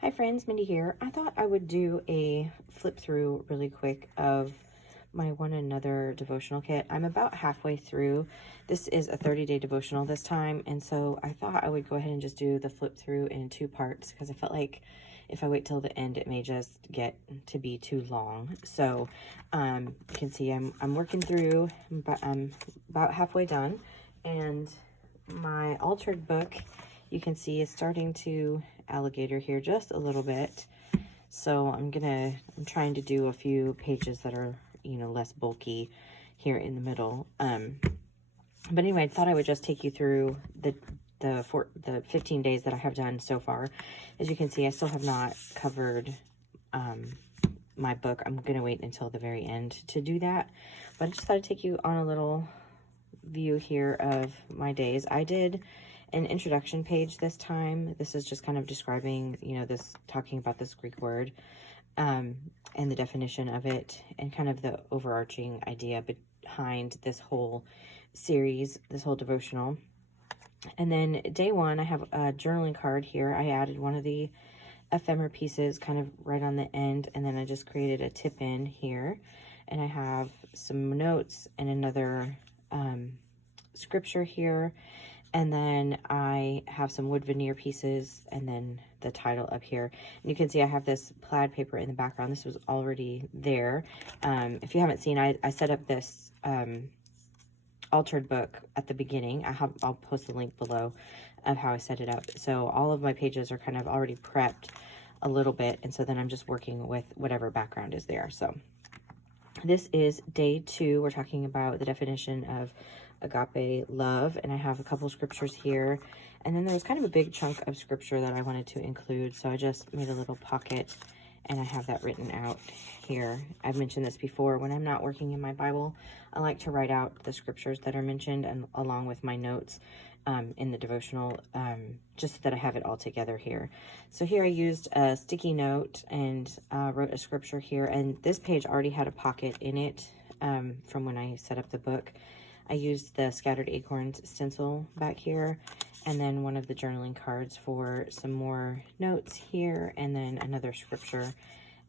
Hi friends, Mindy here. I thought I would do a flip through really quick of my One Another devotional kit. I'm about halfway through. This is a 30-day devotional this time, and so I thought I would go ahead and just do the flip through in 2 parts because I felt like if I wait till the end, it may just get to be too long. So you can see I'm working through, but I'm about halfway done, and my altered book, you can see, is starting to alligator here just a little bit. So I'm trying to do a few pages that are, less bulky here in the middle. But anyway, I thought I would just take you through the 15 days that I have done so far. As you can see, I still have not covered my book. I'm going to wait until the very end to do that. But I just thought I'd take you on a little view here of my days. I did an introduction page this time. This is just kind of describing, talking about this Greek word and the definition of it and kind of the overarching idea behind this whole series, this whole devotional. And then day 1, I have a journaling card here. I added one of the ephemera pieces kind of right on the end, and then I just created a tip in here. And I have some notes and another scripture here. And then I have some wood veneer pieces and then the title up here. And you can see I have this plaid paper in the background. This was already there. If you haven't seen, I set up this altered book at the beginning. I'll post the link below of how I set it up. So all of my pages are kind of already prepped a little bit. And so then I'm just working with whatever background is there. So this is day 2. We're talking about the definition of agape love, and I have a couple scriptures here, and then there was kind of a big chunk of scripture that I wanted to include, so I just made a little pocket and I have that written out here. I've mentioned this before. When I'm not working in my Bible, I like to write out the scriptures that are mentioned and along with my notes in the devotional, just so that I have it all together here. So here I used a sticky note and wrote a scripture here, and this page already had a pocket in it from when I set up the book. I used the Scattered Acorns stencil back here, and then one of the journaling cards for some more notes here, and then another scripture.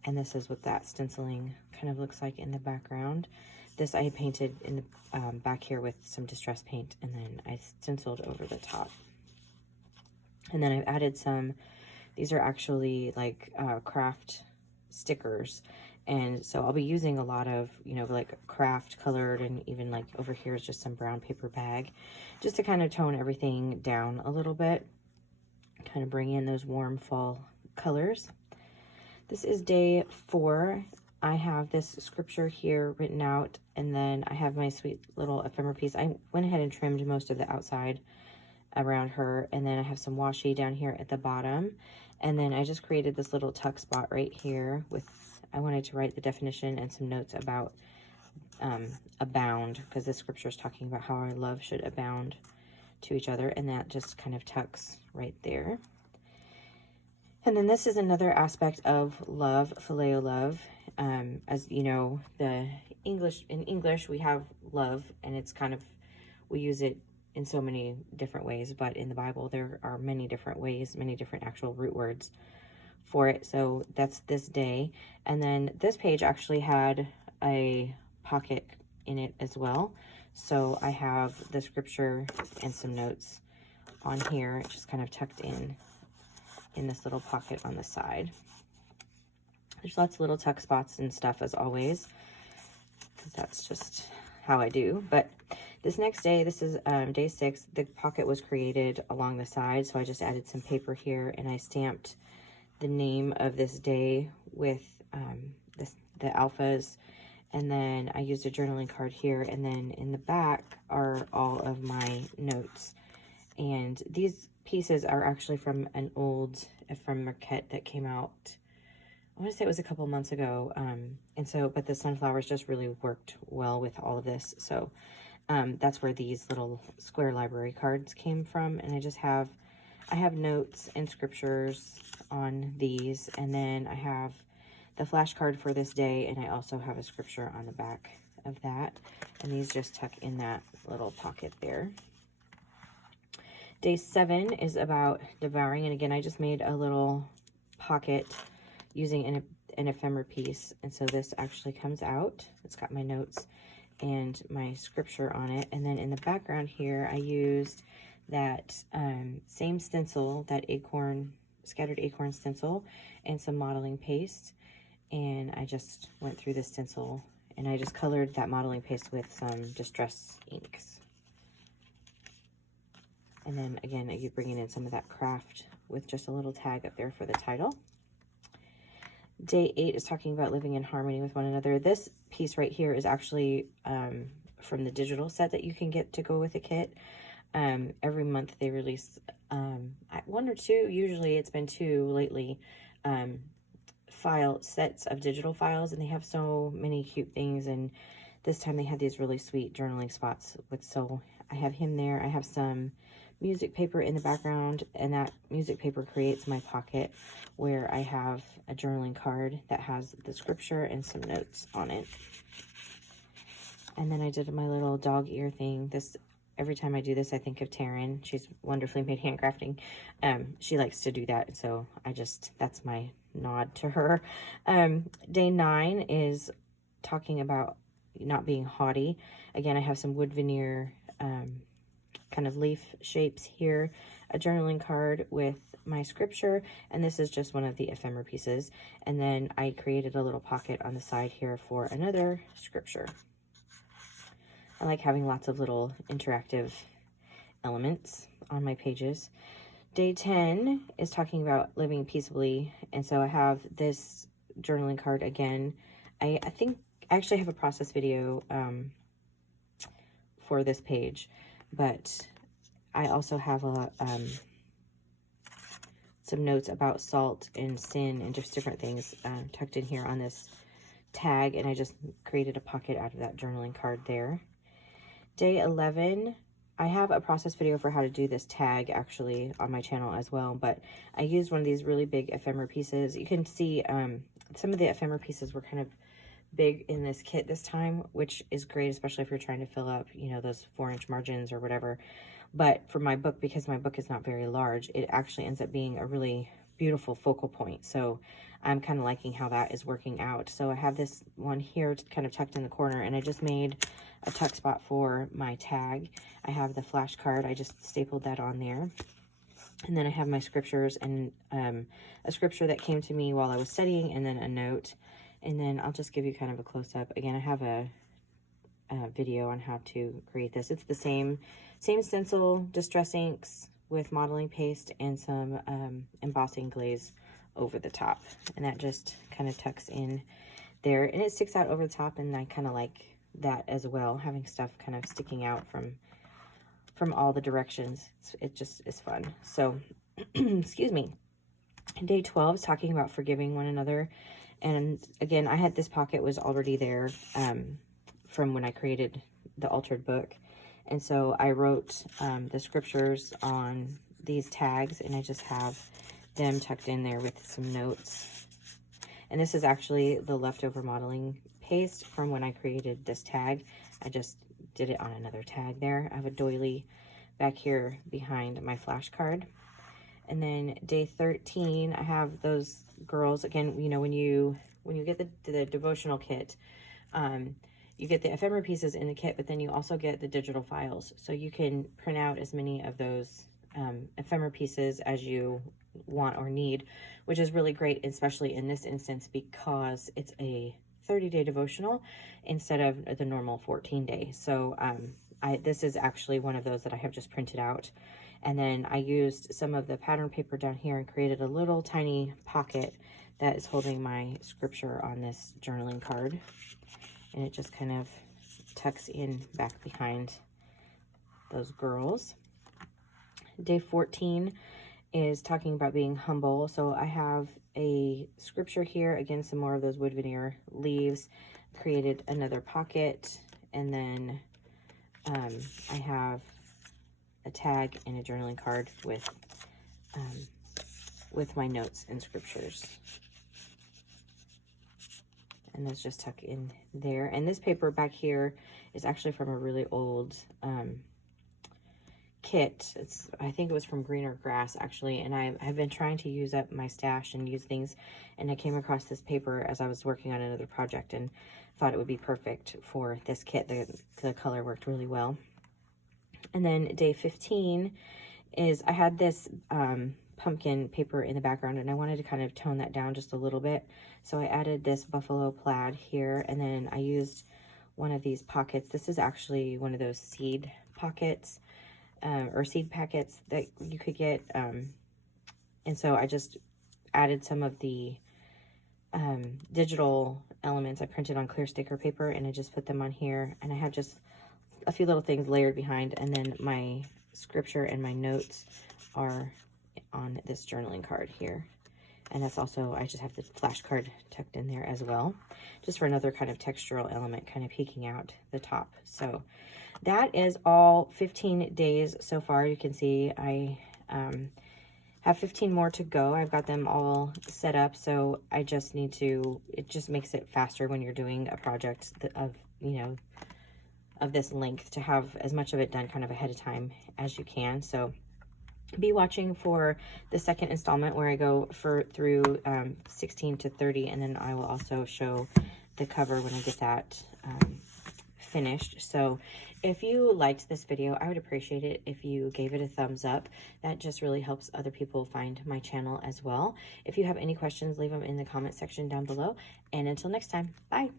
And this is what that stenciling kind of looks like in the background. This I had painted in the back here with some distress paint, and then I stenciled over the top. And then I've added some, these are actually like craft stickers. And so I'll be using a lot of, like craft colored, and even like over here is just some brown paper bag, just to kind of tone everything down a little bit, kind of bring in those warm fall colors. This is day 4. I have this scripture here written out, and then I have my sweet little ephemera piece. I went ahead and trimmed most of the outside around her, and then I have some washi down here at the bottom, and then I just created this little tuck spot right here with, I wanted to write the definition and some notes about abound, because the scripture is talking about how our love should abound to each other, and that just kind of tucks right there. And then this is another aspect of love, phileo love. As you know, in English we have love, and it's kind of, we use it in so many different ways, but in the Bible there are many different ways, many different actual root words for it. So that's this day. And then this page actually had a pocket in it as well. So I have the scripture and some notes on here, just kind of tucked in this little pocket on the side. There's lots of little tuck spots and stuff as always, because that's just how I do. But this next day, this is day 6, the pocket was created along the side. So I just added some paper here, and I stamped the name of this day with the alphas, and then I used a journaling card here, and then in the back are all of my notes. And these pieces are actually from an old ephemera kit that came out, I want to say it was a couple months ago, but the sunflowers just really worked well with all of this. So that's where these little square library cards came from, and I have notes and scriptures on these, and then I have the flashcard for this day, and I also have a scripture on the back of that, and these just tuck in that little pocket there. Day 7 is about devouring, and again, I just made a little pocket using an ephemera piece. And so this actually comes out. It's got my notes and my scripture on it. And then in the background here, I used that same stencil, that scattered acorn stencil, and some modeling paste. And I just went through the stencil and I just colored that modeling paste with some Distress inks. And then again, you bringing in some of that craft with just a little tag up there for the title. Day 8 is talking about living in harmony with one another. This piece right here is actually from the digital set that you can get to go with the kit. Every month they release one or two, usually it's been two lately, file sets of digital files, and they have so many cute things. And this time they had these really sweet journaling spots so I have him there. I have some music paper in the background, and that music paper creates my pocket where I have a journaling card that has the scripture and some notes on it. And then I did my little dog ear thing. Every time I do this, I think of Taryn. She's wonderfully made handcrafting. She likes to do that, so that's my nod to her. Day 9 is talking about not being haughty. Again, I have some wood veneer kind of leaf shapes here, a journaling card with my scripture, and this is just one of the ephemera pieces. And then I created a little pocket on the side here for another scripture. I like having lots of little interactive elements on my pages. Day 10 is talking about living peaceably, and so I have this journaling card again. I think I actually have a process video for this page, but I also have some notes about salt and sin and just different things tucked in here on this tag, and I just created a pocket out of that journaling card there. Day 11, I have a process video for how to do this tag actually on my channel as well, but I used one of these really big ephemera pieces. You can see some of the ephemera pieces were kind of big in this kit this time, which is great, especially if you're trying to fill up, those 4-inch margins or whatever. But for my book, because my book is not very large, it actually ends up being a really beautiful focal point. So I'm kind of liking how that is working out. So I have this one here kind of tucked in the corner, and I just made a tuck spot for my tag. I have the flashcard. I just stapled that on there. And then I have my scriptures and a scripture that came to me while I was studying, and then a note. And then I'll just give you kind of a close-up. Again, I have a video on how to create this. It's the same stencil, Distress inks with modeling paste and some embossing glaze over the top. And that just kind of tucks in there. And it sticks out over the top, and I kind of like that as well, having stuff kind of sticking out from all the directions. It just is fun. So, excuse me. Day 12 is talking about forgiving one another. And again, I had this pocket was already there from when I created the altered book. And so I wrote the scriptures on these tags, and I just have them tucked in there with some notes. And this is actually the leftover modeling paste from when I created this tag. I just did it on another tag there. I have a doily back here behind my flashcard. And then day 13, I have those girls. Again, when you get the devotional kit, you get the ephemera pieces in the kit, but then you also get the digital files. So you can print out as many of those ephemera pieces as you want or need, which is really great, especially in this instance, because it's a 30-day devotional instead of the normal 14-day. So this is actually one of those that I have just printed out. And then I used some of the pattern paper down here and created a little tiny pocket that is holding my scripture on this journaling card. And it just kind of tucks in back behind those girls. Day 14 is talking about being humble. So I have a scripture here, again, some more of those wood veneer leaves, created another pocket, and then I have a tag and a journaling card with my notes and scriptures. And those just tuck in there. And this paper back here is actually from a really old kit. I think it was from Greener Grass, actually, and I've been trying to use up my stash and use things, and I came across this paper as I was working on another project and thought it would be perfect for this kit. The color worked really well. And then day 15 is, I had this pumpkin paper in the background, and I wanted to kind of tone that down just a little bit. So I added this buffalo plaid here, and then I used one of these pockets. This is actually one of those seed pockets, or seed packets that you could get. And so I just added some of the digital elements I printed on clear sticker paper, and I just put them on here. And I have just a few little things layered behind, and then my scripture and my notes are on this journaling card here. And that's also, I just have the flashcard tucked in there as well, just for another kind of textural element kind of peeking out the top. So that is all 15 days so far. You can see I have 15 more to go. I've got them all set up, so I just need to, it just makes it faster when you're doing a project of, you know, of this length, to have as much of it done kind of ahead of time as you can. So be watching for the second installment where I go through 16 to 30, and then I will also show the cover when I get that finished. So if you liked this video, I would appreciate it if you gave it a thumbs up. That just really helps other people find my channel as well. If you have any questions, leave them in the comment section down below. And until next time, bye.